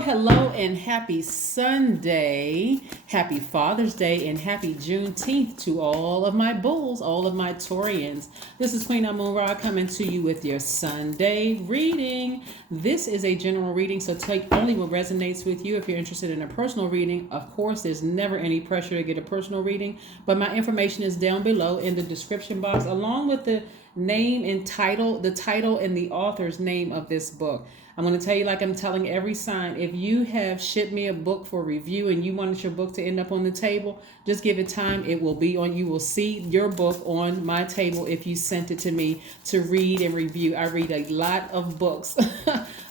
Hello, and happy Sunday. Happy Father's Day and happy Juneteenth to all of my bulls, all of my Taurians. This is Queen Amun Ra coming to you with your Sunday reading. This is a general reading, so take only what resonates with you. If you're interested in a personal reading, of course, there's never any pressure to get a personal reading, but my information is down below in the description box, along with the name and title, the title and the author's name of this book. I'm going to tell you, like I'm telling every sign, if you have shipped me a book for review and you wanted your book to end up on the table, just give it time. It will be on, you will see your book on my table if you sent it to me to read and review. I read a lot of books,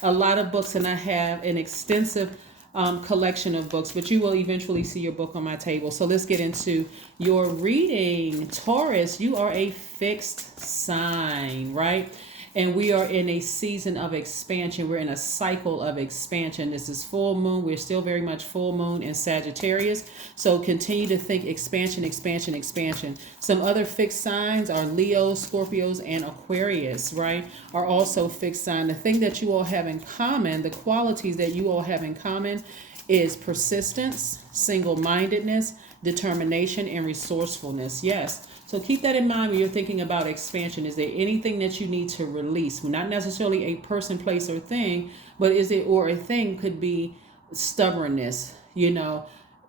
a lot of books, and I have an extensive collection of books, but you will eventually see your book on my table. So let's get into your reading. Taurus, you are a fixed sign, right? And we are in a season of expansion. We're in a cycle of expansion. This is full moon. We're still very much full moon in Sagittarius. So continue to think expansion, expansion, expansion. Some other fixed signs are Leo, Scorpios, and Aquarius, right? Are also fixed signs. The thing that you all have in common, the qualities that you all have in common is persistence, single-mindedness, determination, and resourcefulness. Yes. So keep that in mind when you're thinking about expansion. Is there anything that you need to release? Well, not necessarily a person, place, or thing, but is it, or a thing could be stubbornness,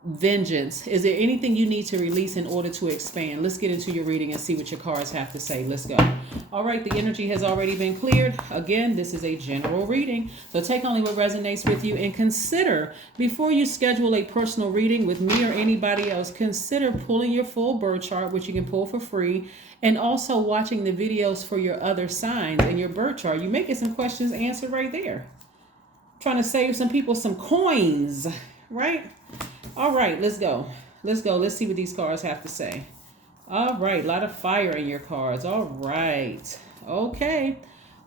vengeance. Is there anything you need to release in order to expand? Let's get into your reading and see what your cards have to say. Let's go. All right, the energy has already been cleared. Again, this is a general reading, so take only what resonates with you, and consider, before you schedule a personal reading with me or anybody else, consider pulling your full birth chart, which you can pull for free, and also watching the videos for your other signs and your birth chart. You may get some questions answered right there. Trying to save some people some coins, right? All right, let's go. Let's go. Let's see what these cards have to say. All right, a lot of fire in your cards. All right. Okay.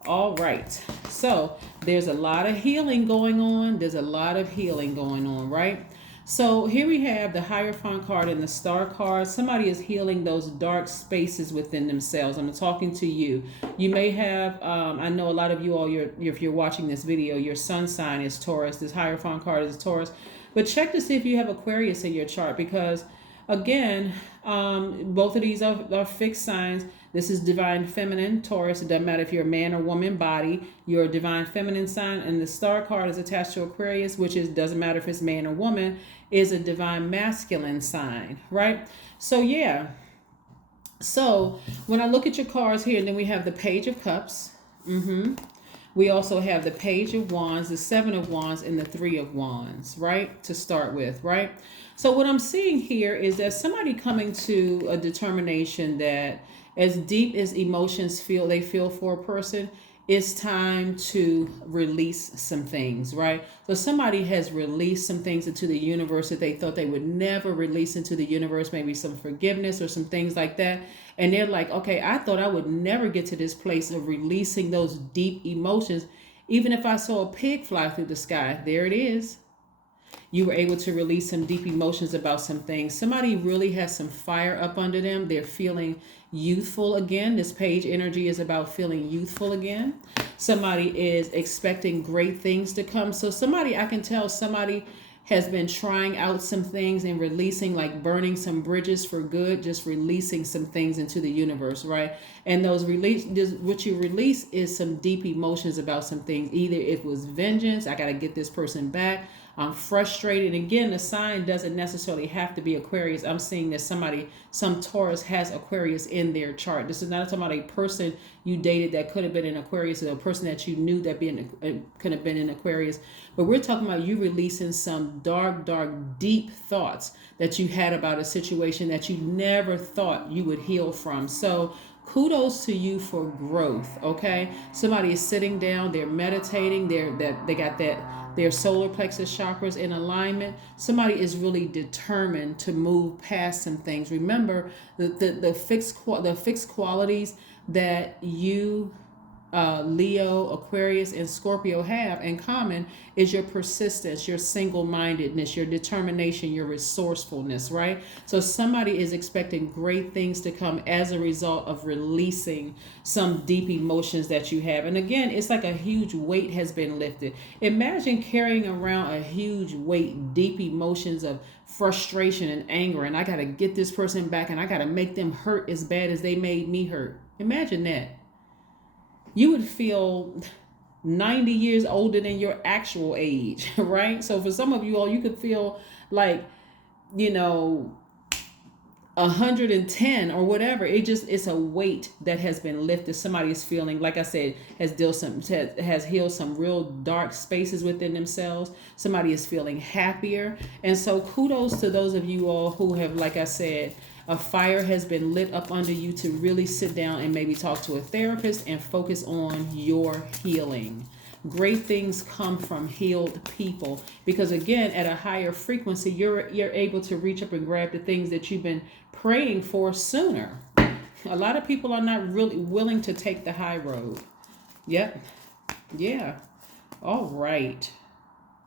All right. So there's a lot of healing going on. There's a lot of healing going on, right? So here we have the Hierophant card and the Star card. Somebody is healing those dark spaces within themselves. I'm talking to you. You may have, I know a lot of you all, if you're watching this video, your sun sign is Taurus. This Hierophant card is Taurus. But check to see if you have Aquarius in your chart, because again, both of these are fixed signs. This is divine feminine, Taurus. It doesn't matter if you're a man or woman body, you're a divine feminine sign. And the Star card is attached to Aquarius, which is, doesn't matter if it's man or woman, is a divine masculine sign, right? So yeah. So when I look at your cards here, and then we have the Page of Cups. We also have the Page of Wands, the Seven of Wands, and the Three of Wands, right? To start with, right? So what I'm seeing here is that somebody coming to a determination that as deep as emotions they feel for a person, it's time to release some things, right? So somebody has released some things into the universe that they thought they would never release into the universe, maybe some forgiveness or some things like that. And they're like, okay, I thought I would never get to this place of releasing those deep emotions. Even if I saw a pig fly through the sky, there it is. You were able to release some deep emotions about some things. Somebody really has some fire up under them. They're feeling youthful again. This page energy is about feeling youthful again. Somebody is expecting great things to come. So somebody, I can tell somebody has been trying out some things and releasing, like burning some bridges for good, just releasing some things into the universe, right? And those what you release is some deep emotions about some things. Either it was vengeance, I got to get this person back, I'm frustrated. Again, the sign doesn't necessarily have to be Aquarius. I'm seeing that some Taurus has Aquarius in their chart. This is not talking about a person you dated that could have been in Aquarius, or a person that you knew that could have been in Aquarius. But we're talking about you releasing some dark, deep thoughts that you had about a situation that you never thought you would heal from. So kudos to you for growth, okay? Somebody is sitting down, they're meditating, they got their solar plexus chakras in alignment. Somebody is really determined to move past some things. Remember the fixed qualities that you Leo, Aquarius, and Scorpio have in common is your persistence, your single-mindedness, your determination, your resourcefulness, right? So somebody is expecting great things to come as a result of releasing some deep emotions that you have. And again, it's like a huge weight has been lifted. Imagine carrying around a huge weight, deep emotions of frustration and anger, and I got to get this person back, and I got to make them hurt as bad as they made me hurt. Imagine that. You would feel 90 years older than your actual age, right? So for some of you all, you could feel like, 110 or whatever. It's a weight that has been lifted. Somebody is feeling, like I said, has healed some real dark spaces within themselves. Somebody is feeling happier. And so kudos to those of you all who have, like I said, a fire has been lit up under you to really sit down and maybe talk to a therapist and focus on your healing. Great things come from healed people, because again, at a higher frequency, you're able to reach up and grab the things that you've been praying for sooner. A lot of people are not really willing to take the high road. Yep. Yeah. All right.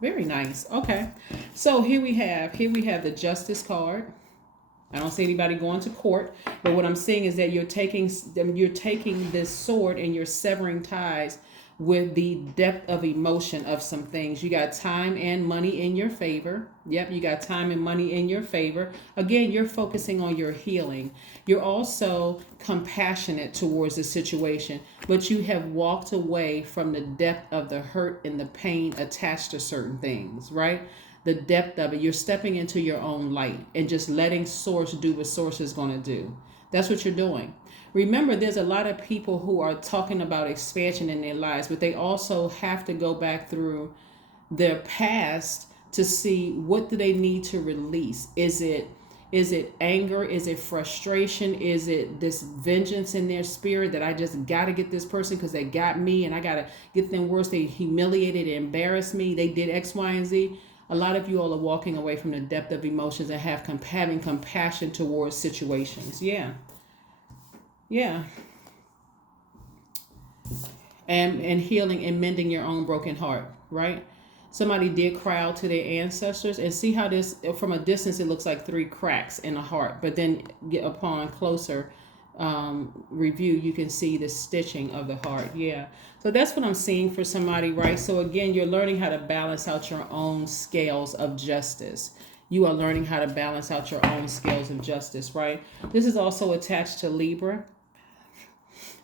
Very nice. Okay. So here we have the Justice card. I don't see anybody going to court, but what I'm seeing is that you're taking this sword and you're severing ties with the depth of emotion of some things. You got time and money in your favor. Yep, you got time and money in your favor. Again, you're focusing on your healing. You're also compassionate towards the situation, but you have walked away from the depth of the hurt and the pain attached to certain things, right? The depth of it. You're stepping into your own light and just letting Source do what Source is going to do. That's what you're doing. Remember, there's a lot of people who are talking about expansion in their lives, but they also have to go back through their past to see what do they need to release. Is it anger? Is it frustration? Is it this vengeance in their spirit that I just got to get this person because they got me and I got to get them worse? They humiliated and embarrassed me. They did X, Y, and Z. A lot of you all are walking away from the depth of emotions and having compassion towards situations. Yeah. Yeah. And healing and mending your own broken heart, right? Somebody did cry out to their ancestors, and see how this, from a distance, it looks like 3 cracks in the heart. But then upon closer review, you can see the stitching of the heart. Yeah. So that's what I'm seeing for somebody, right? So again, you're learning how to balance out your own scales of justice. You are learning how to balance out your own scales of justice, right? This is also attached to Libra.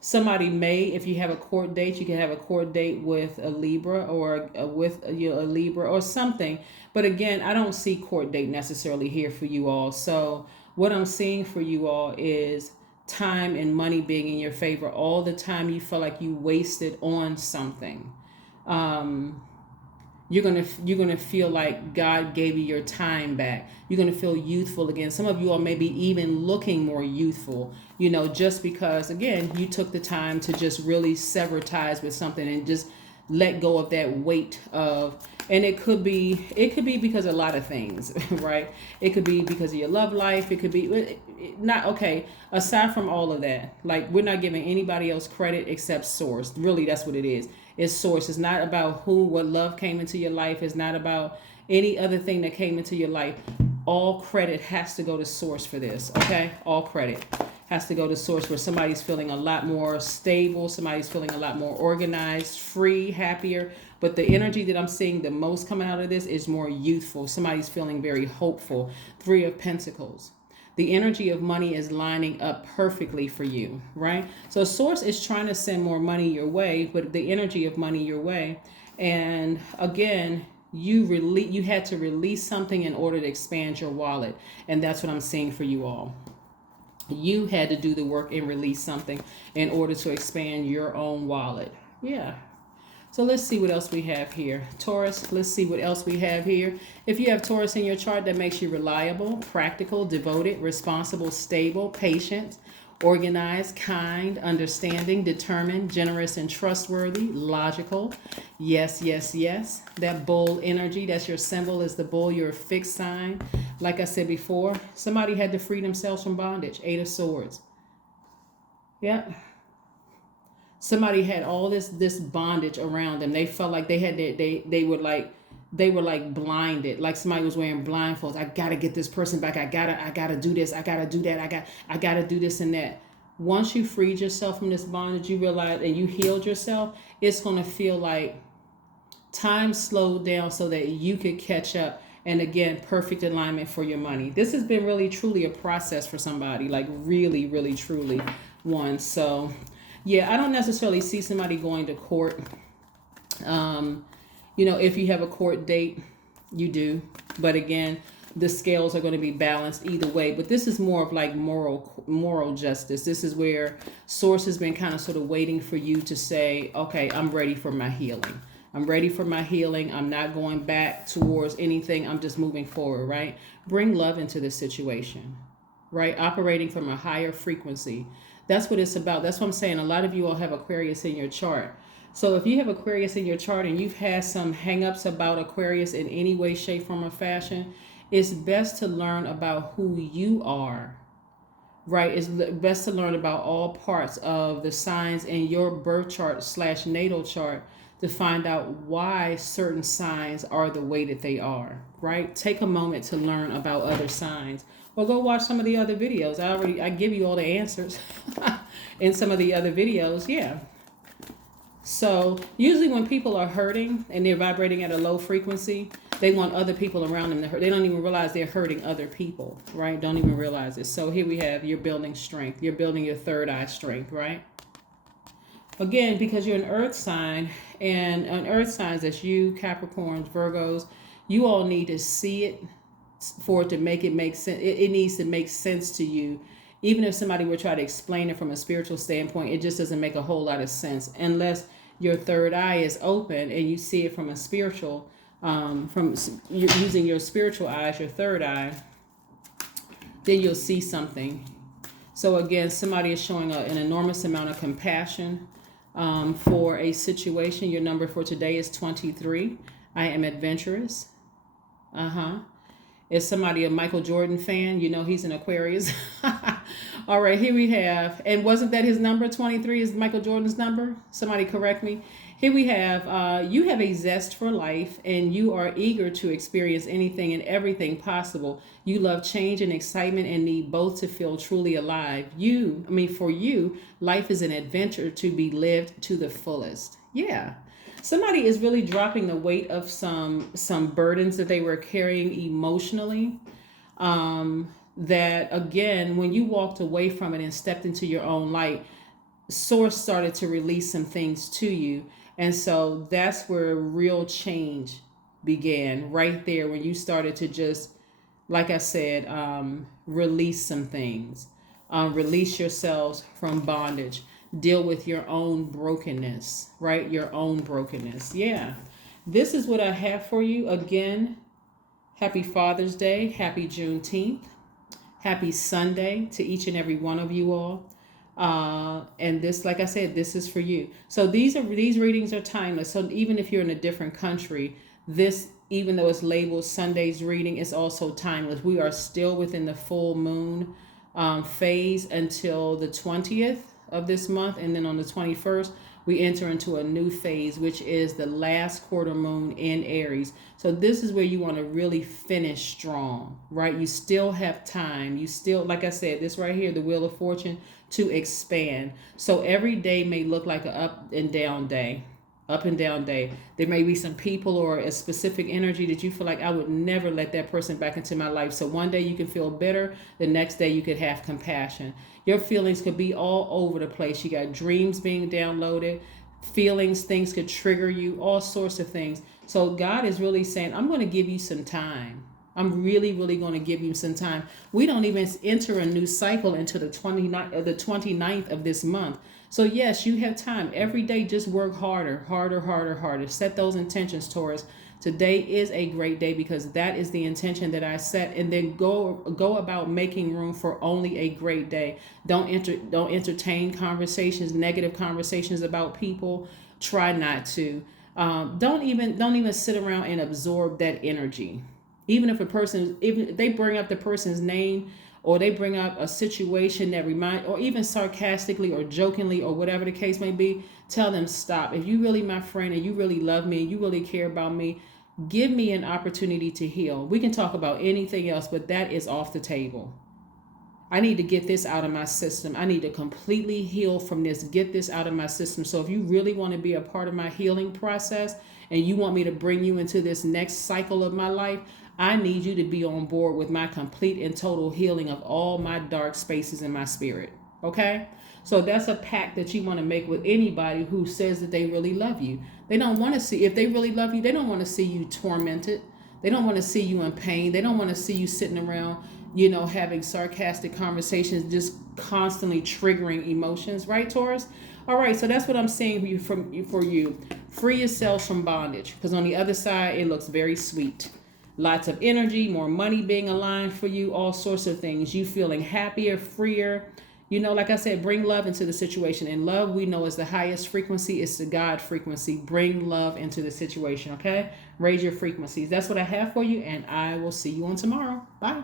Somebody may, if you have a court date, you can have a court date with a Libra or with a Libra or something. But again, I don't see court date necessarily here for you all. So what I'm seeing for you all is time and money being in your favor. All the time you feel like you wasted on something. You're gonna feel like God gave you your time back. You're gonna feel youthful again. Some of you are maybe even looking more youthful, just because again you took the time to just really sever ties with something and just let go of that weight of. And it could be because of a lot of things, right? It could be because of your love life. It could be not okay. Aside from all of that, like we're not giving anybody else credit except Source. Really, that's what it is. It's Source. It's not about what love came into your life. It's not about any other thing that came into your life. All credit has to go to Source for this, okay? All credit has to go to Source, where somebody's feeling a lot more stable. Somebody's feeling a lot more organized, free, happier. But the energy that I'm seeing the most coming out of this is more youthful. Somebody's feeling very hopeful. 3 of Pentacles. The energy of money is lining up perfectly for you, right? So Source is trying to send more money your way, but the energy of money your way. And again, you had to release something in order to expand your wallet. And that's what I'm seeing for you all. You had to do the work and release something in order to expand your own wallet. Yeah. So let's see what else we have here. Taurus, let's see what else we have here. If you have Taurus in your chart, that makes you reliable, practical, devoted, responsible, stable, patient, organized, kind, understanding, determined, generous, and trustworthy, logical. Yes, yes, yes. That bull energy, that's your symbol, is the bull, your fixed sign. Like I said before, somebody had to free themselves from bondage. 8 of Swords. Yeah. Somebody had all this bondage around them. They felt like they had they were like blinded, like somebody was wearing blindfolds. I gotta get this person back. I gotta do this. I gotta do that. I gotta do this and that. Once you freed yourself from this bondage, you realize and you healed yourself, it's gonna feel like time slowed down so that you could catch up. And again, perfect alignment for your money. This has been really truly a process for somebody, like really, really truly one. So yeah, I don't necessarily see somebody going to court. If you have a court date, you do. But again, the scales are going to be balanced either way. But this is more of like moral justice. This is where Source has been kind of sort of waiting for you to say, okay, I'm ready for my healing. I'm ready for my healing. I'm not going back towards anything. I'm just moving forward, right? Bring love into this situation, right? Operating from a higher frequency. That's what it's about. That's what I'm saying. A lot of you all have Aquarius in your chart. So if you have Aquarius in your chart and you've had some hangups about Aquarius in any way, shape, form, or fashion, it's best to learn about who you are, right? It's best to learn about all parts of the signs in your birth chart / natal chart to find out why certain signs are the way that they are, right? Take a moment to learn about other signs. Or go watch some of the other videos. I give you all the answers in some of the other videos, yeah. So usually when people are hurting and they're vibrating at a low frequency, they want other people around them to hurt. They don't even realize they're hurting other people, right? Don't even realize it. So here we have, you're building strength. You're building your third eye strength, right? Again, because you're an earth sign, and on earth signs, that's you, Capricorns, Virgos, you all need to see it for it to make sense. It needs to make sense to you. Even if somebody were trying to explain it from a spiritual standpoint, it just doesn't make a whole lot of sense unless your third eye is open and you see it from a spiritual, from using your spiritual eyes, your third eye, then you'll see something. So again, somebody is showing an enormous amount of compassion for a situation. Your number for today is 23. I am adventurous. Is somebody a Michael Jordan fan? You know he's an Aquarius. All right, here we have, and wasn't that his number? 23 is Michael Jordan's number? Somebody correct me. Here we have, you have a zest for life and you are eager to experience anything and everything possible. You love change and excitement and need both to feel truly alive. For you, life is an adventure to be lived to the fullest. Yeah. Somebody is really dropping the weight of some burdens that they were carrying emotionally. That again, when you walked away from it and stepped into your own light, Source started to release some things to you. And so that's where real change began, right there, when you started to just, like I said, release some things, release yourselves from bondage, deal with your own brokenness, right? Your own brokenness. Yeah. This is what I have for you. Again, happy Father's Day. Happy Juneteenth. Happy Sunday to each and every one of you all. And this, like I said, this is for you. So these readings are timeless. So even if you're in a different country, this, even though it's labeled Sunday's reading, is also timeless. We are still within the full moon phase until the 20th of this month. And then on the 21st, we enter into a new phase, which is the last quarter moon in Aries. So this is where you want to really finish strong, right? You still have time. You still, like I said, this right here, the Wheel of Fortune, to expand. So every day may look like an up and down day. There may be some people or a specific energy that you feel like, I would never let that person back into my life. So one day you can feel bitter. The next day you could have compassion. Your feelings could be all over the place. You got dreams being downloaded, feelings, things could trigger you, all sorts of things. So God is really saying, I'm going to give you some time. I'm really, really going to give you some time. We don't even enter a new cycle until the 29th of this month. So yes, you have time. Every day, just work harder. Set those intentions, Taurus. Today is a great day because that is the intention that I set. And then go about making room for only a great day. Don't entertain conversations, negative conversations about people. Try not to. Don't even sit around and absorb that energy. Even if if they bring up the person's name or they bring up a situation that or even sarcastically or jokingly or whatever the case may be, tell them stop. If you really my friend and you really love me and you really care about me, give me an opportunity to heal. We can talk about anything else, but that is off the table. I need to get this out of my system. I need to completely heal from this, get this out of my system. So if you really want to be a part of my healing process and you want me to bring you into this next cycle of my life, I need you to be on board with my complete and total healing of all my dark spaces in my spirit. Okay? So that's a pact that you want to make with anybody who says that they really love you. They don't want to see, if they really love you, they don't want to see you tormented. They don't want to see you in pain. They don't want to see you sitting around, having sarcastic conversations, just constantly triggering emotions, right, Taurus? All right, so that's what I'm saying for you. Free yourselves from bondage, because on the other side, it looks very sweet. Lots of energy, more money being aligned for you, all sorts of things. You feeling happier, freer. Like I said, bring love into the situation. And love, we know, is the highest frequency. It's the God frequency. Bring love into the situation, okay? Raise your frequencies. That's what I have for you, and I will see you on tomorrow. Bye.